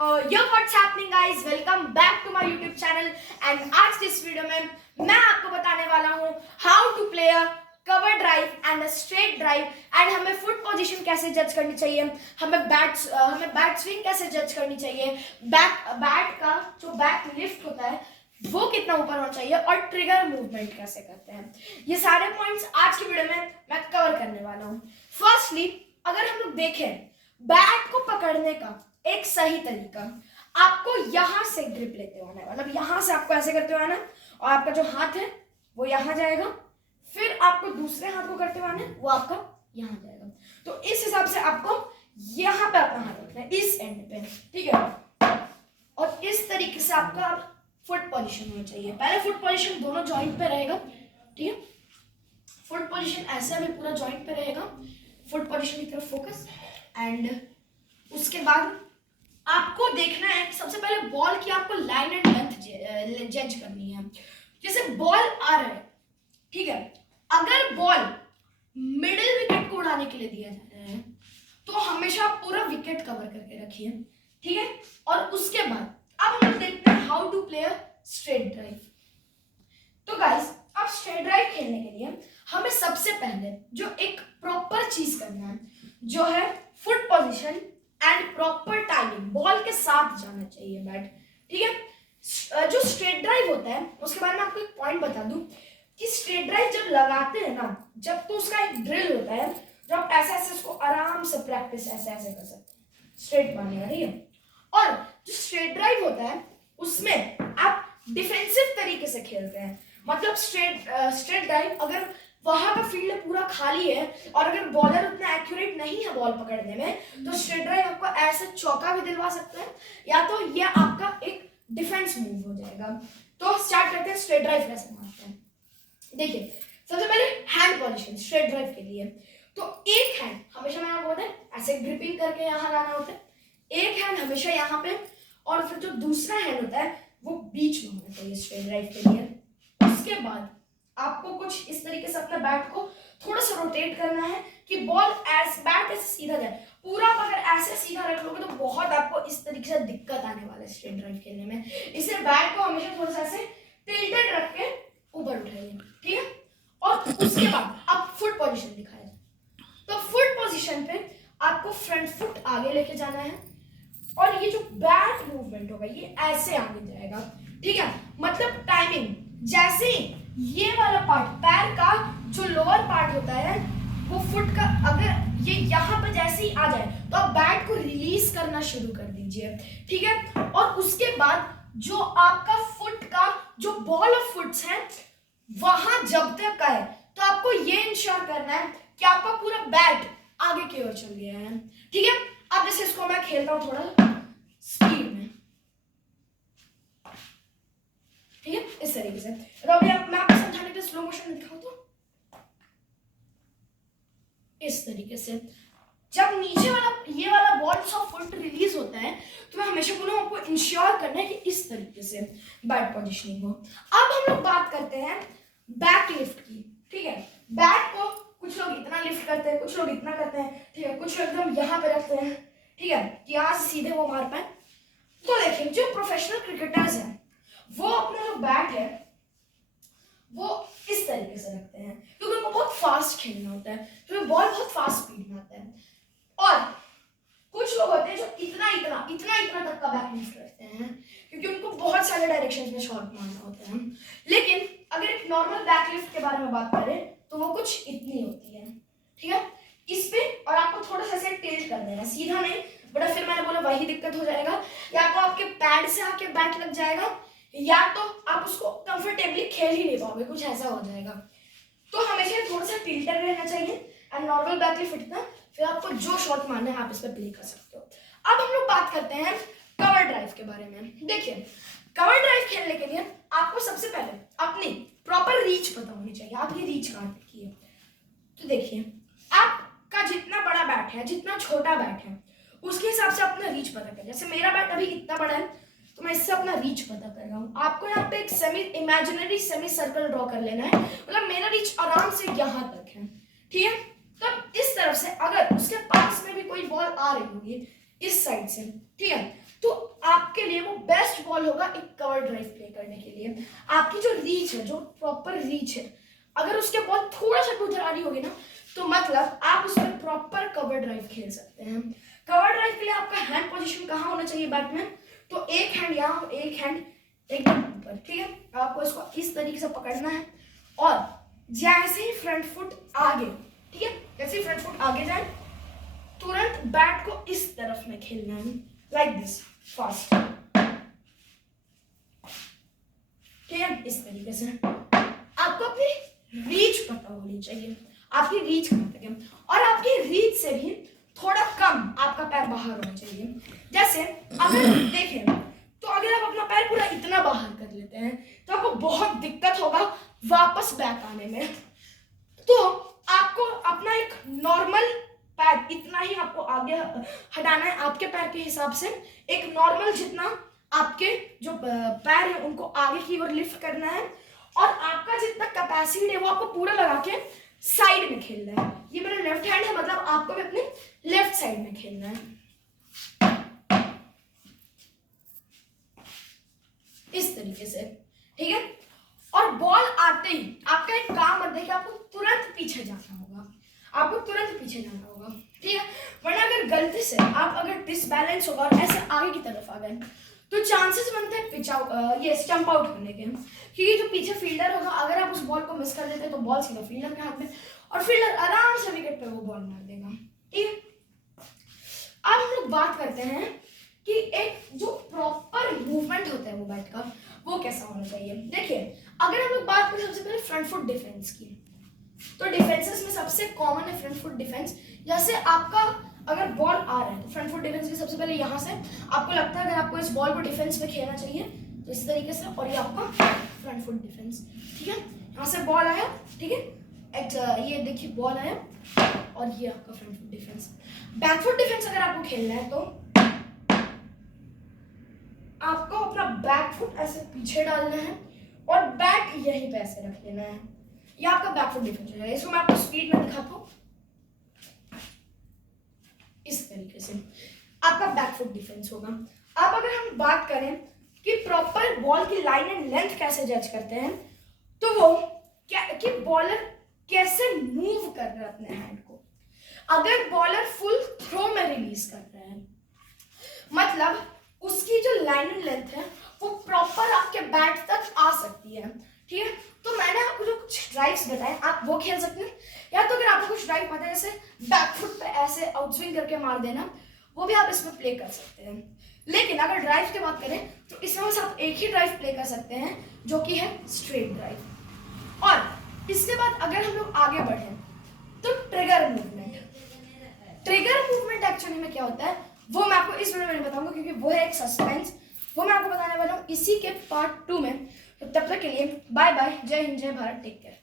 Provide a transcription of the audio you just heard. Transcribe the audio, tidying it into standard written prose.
Yo what's happening guys, welcome back to my YouTube channel. And आज की इस video में मैं आपको बताने वाला हूँ how to play a cover drive and a straight drive, and हमें फुट पोजीशन कैसे जज करनी चाहिए, हमें बैट स्विंग कैसे जज करनी चाहिए, बैट का जो बैक लिफ्ट होता है वो कितना ऊपर होना चाहिए, और ट्रिगर मूवमेंट कैसे करते हैं। ये सारे पॉइंट्स आज की वीडियो में मैं कवर करने वाला हूँ। फर्स्टली, अगर हम लोग देखें बैट को पकड़ने का एक सही तरीका, आपको यहां से ग्रिप लेते हुए आना है, मतलब यहां से आपको ऐसे करते हुए आना है, और आपका जो हाथ है वो यहां जाएगा, फिर आपको दूसरे हाथ को करते हुए आना है, वो आपका यहां जाएगा। तो इस हिसाब से आपको यहां पे अपना हाथ रखना है, इस एंड पे, ठीक है। और इस तरीके से आपका फुट पोजीशन होना चाहिए। पहले फुट पोजीशन दोनों जॉइंट पे रहेगा, ठीक है। फुट पोजीशन ऐसे अभी पूरा जॉइंट पे रहेगा, फुट पोजीशन की तरफ फोकस। एंड उसके बाद आपको देखना है सबसे पहले बॉल की आपको लाइन एंड लेंथ जज करनी है। जैसे बॉल आ रहा है, ठीक है, अगर बॉल मिडिल विकेट को उड़ाने के लिए दिया जा रहा है तो हमेशा आप पूरा विकेट कवर करके रखिए, ठीक है। और उसके बाद अब हम देखते हैं how to play a straight drive. तो गाइस, अब स्ट्रेट ड्राइव खेलने के लिए हमें सबसे पहले जो एक प्रॉपर चीज करना है, जो है foot position and proper timing, ball के साथ जाना चाहिए बैट, ठीक है। जो स्ट्रेट ड्राइव होता है उसके बारे में आपको एक पॉइंट बता दूं कि स्ट्रेट ड्राइव जब लगाते हैं ना, जब तो उसका एक ड्रिल होता है, जो आप ऐसे ऐसे इसको आराम से प्रैक्टिस ऐसे ऐसे कर सकते हैं स्ट्रेट मारने का, ठीक है। और जो स्ट्रेट ड्राइव होता है उसमें आप डिफेंसिव तरीके से खेलते हैं, मतलब स्ट्रेट ड्राइव अगर वहां का फील्ड पूरा खाली है और अगर बॉलर उतना एक्यूरेट नहीं है बॉल पकड़ने में, तो स्ट्रेट ड्राइव आपको ऐसे चौका भी दिलवा सकता है, या तो ये आपका एक डिफेंस मूव हो जाएगा। तो स्टार्ट करते हैं स्ट्रेट ड्राइव कैसे मारते हैं। देखिए, सबसे पहले हैंड पोजीशन स्ट्रेट ड्राइव के लिए, तो एक हैंड हमेशा मैंने आपको बताया ऐसे ग्रिपिंग करके यहाँ लाना होता है, एक हैंड हमेशा यहाँ पे, और फिर जो दूसरा हैंड होता है वो बीच में होना चाहिए स्ट्रेट ड्राइव के लिए। उसके बाद आपको कुछ इस तरीके से अपने बैट को थोड़ा सा रोटेट करना है कि बॉल बैट ऐसे सीधा जाए। पूरा अगर ऐसे सीधा रख लोगे तो बहुत आपको इस तरीके से दिक्कत आने वाला है स्ट्रेट ड्राइव खेलने में। इसलिए बैट को हमेशा थोड़ा सा ऐसे टिल्टेड रख के ऊपर उठाइए, ठीक है। और उसके बाद अब फुट पोजीशन दिखाया जाए, तो फुट पोजीशन पे आपको फ्रंट फुट आगे लेके जाना है, और ये जो बैट मूवमेंट होगा ये ऐसे आगे जाएगा, ठीक है। मतलब टाइमिंग, जैसे ये वाला पार्ट पैर का जो लोअर पार्ट होता है वो फुट का, अगर ये यहाँ पे जैसे ही आ जाए तो आप बैट को रिलीज करना शुरू कर दीजिए, ठीक है। और उसके बाद जो आपका फुट का जो बॉल ऑफ फुट्स है वहां जब तक आए तो आपको ये इंश्योर करना है कि आपका पूरा बैट आगे की ओर चल गया है, ठीक है। अब जैसे इसको मैं खेलता हूं थोड़ा स्पीड में, ठीक है, इस तरीके से। तो अभी मैं आपको समझाने के लिए स्लो मोशन में दिखाऊं तो इस तरीके से जब नीचे वाला ये वाला बॉल ऑफ फुट रिलीज होता है तो मैं हमेशा बोलूं आपको इंश्योर करना है कि इस तरीके से बैट पोजीशनिंग हो। अब हम लोग बात करते हैं बैक लिफ्ट की, ठीक है। बैट को कुछ लोग इतना लिफ्ट करते हैं, कुछ लोग इतना करते हैं, ठीक है, कुछ लोग एकदम यहाँ पे रखते हैं, ठीक है, कि यहाँ से सीधे वो मार पाए। तो देखिए, जो प्रोफेशनल क्रिकेटर्स हैं वो अपना जो बैट है वो इस तरीके से रखते हैं, क्योंकि उनको बहुत फास्ट खेलना होता है, क्योंकि बॉल बहुत फास्ट स्पीड में आता है। और कुछ लोग होते हैं जो इतना इतना इतना इतना तक का बैक लिफ्ट रखते हैं, क्योंकि उनको बहुत सारे डायरेक्शंस में शॉट मारना होता है। लेकिन अगर एक नॉर्मल बैक लिफ्ट के बारे में बात करें तो वो कुछ इतनी होती है, ठीक है, इस पे। और आपको थोड़ा सा ऐसे टिल्ट कर देना, सीधा नहीं, बट फिर मैंने बोला वही दिक्कत हो जाएगा, या तो आपके पैड से आके बैट लग जाएगा, या तो आप उसको कंफर्टेबली खेल ही नहीं पाओगे, कुछ ऐसा हो जाएगा। तो हमेशा थोड़ा सा टिल्टेड रहना चाहिए एंड नॉर्मल बैक लिफ्ट इतना, फिर आपको जो शॉट मारना है आप इस पर प्ले कर सकते हो। अब हम लोग बात करते हैं कवर ड्राइव के बारे में। देखिए, कवर ड्राइव खेलने के लिए आपको सबसे पहले अपनी प्रॉपर रीच पता होनी चाहिए, आपकी रीच कहाँ तक की है। तो देखिए, आपका जितना बड़ा बैट है, जितना छोटा बैट है, उसके हिसाब से अपना रीच पता करें। जैसे मेरा बैट अभी इतना बड़ा है तो मैं इससे अपना रीच पता कर रहा हूँ। आपको यहाँ पे एक इमेजिनरी सेमी सर्कल ड्रॉ कर लेना है, मतलब मेरा रीच आराम से यहाँ तक है, ठीक है। तब इस तरफ से अगर उसके पास में भी कोई बॉल आ रही होगी इस साइड से, ठीक है, तो बॉल होगा एक कवर ड्राइव प्ले करने के लिए। आपकी जो रीच है, जो प्रॉपर रीच है, अगर उसके बॉल थोड़ा सा भी उधर आ रही होगी ना, तो मतलब आप उसमें प्रॉपर कवर ड्राइव खेल सकते हैं। कवर ड्राइव के लिए आपका हैंड पोजीशन कहाँ होना चाहिए बैट में? तो एक हैंड यहाँ, एक हैंड एकदम ऊपर, ठीक है। आपको इसको इस तरीके से पकड़ना है और जैसे ही फ्रंट फुट आगे, ठीक है, जैसे ही फ्रंट फुट आगे जाए तुरंत बैट को इस तरफ में खेलना है, लाइक दिस, फास्ट, ठीक है, इस तरीके से। आपको अपनी रीच पता होनी चाहिए, आपकी रीच कहाँ तक है, और आपकी रीच से भी थोड़ा कम आपका पैर बाहर होना चाहिए। जैसे अगर देखें तो अगर आप अपना पैर पूरा इतना बाहर कर लेते हैं तो आपको बहुत दिक्कत होगा वापस बैक आने में। तो आपको अपना एक नॉर्मल पैर इतना ही आपको आगे हटाना है, आपके पैर के हिसाब से एक नॉर्मल जितना आपके जो पैर है उनको आगे की ओर लिफ्ट करना है, और आपका जितना कैपेसिटी है वो आपको पूरा लगा के साइड में खेलना है। ये मेरा लेफ्ट हैंड है, मतलब आपको भी अपने लेफ्ट साइड में खेलना है, इस तरीके से, ठीक है। और बॉल आते ही आपका एक काम मत देखिए, आपको तुरंत पीछे जाना होगा, आपको तुरंत पीछे जाना होगा, ठीक है। वरना अगर गलती से आप अगर डिसबैलेंस होगा और ऐसे आगे की तरफ आ गए तो चांसेस बनते हैं पिच आउट, ये स्टंप आउट होने के, क्योंकि जो पीछे फील्डर होगा अगर आप उस बॉल को मिस कर देते तो बॉल सीधा फील्डर के हाथ में और फील्डर आराम से विकेट पे वो बॉल मार देगा, ठीक है। अब हम लोग बात करते हैं कि एक जो प्रॉपर मूवमेंट होता है वो बैट का वो कैसा होना चाहिए। देखिए अगर हम लोग बात करें सबसे पहले फ्रंट फुट डिफेंस की, तो डिफेंसेस में सबसे कॉमन है फ्रंट फुट डिफेंस। जैसे आपका अगर बॉल आ रहा है तो फ्रंट फुट डिफेंस में सबसे पहले यहाँ से आपको लगता है अगर आपको इस बॉल को डिफेंस में खेलना चाहिए तो इस तरीके से, और ये आपका फ्रंट फुट डिफेंस, ठीक है। यहाँ से बॉल आया, ठीक है, ये देखिए बॉल आया और ये आपका front foot defence. Back foot defence अगर आपको खेलना है तो आपको अपना बैक फुट ऐसे पीछे डालना है और बैट यहीं पे ऐसे रख लेना है, ये आपका बैक फुट डिफेंस है। इसको मैं आपको स्पीड में दिखाता हूँ, इस तरीके से आपका बैक फुट डिफेंस होगा। अब अगर हम बात करें कि प्रॉपर बॉल की लाइन एंड लेंथ कैसे जज करते हैं, तो वो क्या कि बॉलर कैसे मूव कर रहा है अपने हैंड को। अगर बॉलर फुल थ्रो में रिलीज कर रहा है, मतलब उसकी जो लाइन एंड लेंथ है वो प्रॉपर आपके बैट तक आ सकती है, ठीक है। तो मैंने आपको जो कुछ ड्राइव्स बताए आप वो खेल सकते हैं, या तो अगर आपको कुछ ड्राइव पता है जैसे बैक फुट पे ऐसे आउटस्विंग करके मार देना, वो भी आप इसमें प्ले कर सकते हैं। लेकिन अगर ड्राइव की बात करें तो इसमें बस आप एक ही ड्राइव प्ले कर सकते हैं जो कि है स्ट्रेट ड्राइव। और इसके बाद अगर हम लोग आगे बढ़े तो ट्रिगर मूवमेंट एक्चुअली में क्या होता है वो मैं आपको इस वीडियो में बताऊंगा, क्योंकि वो है एक सस्पेंस, वो मैं आपको बताने वाला हूँ इसी के पार्ट 2 में। तो तब तक के लिए बाय बाय, जय हिंद, जय भारत, टेक केयर।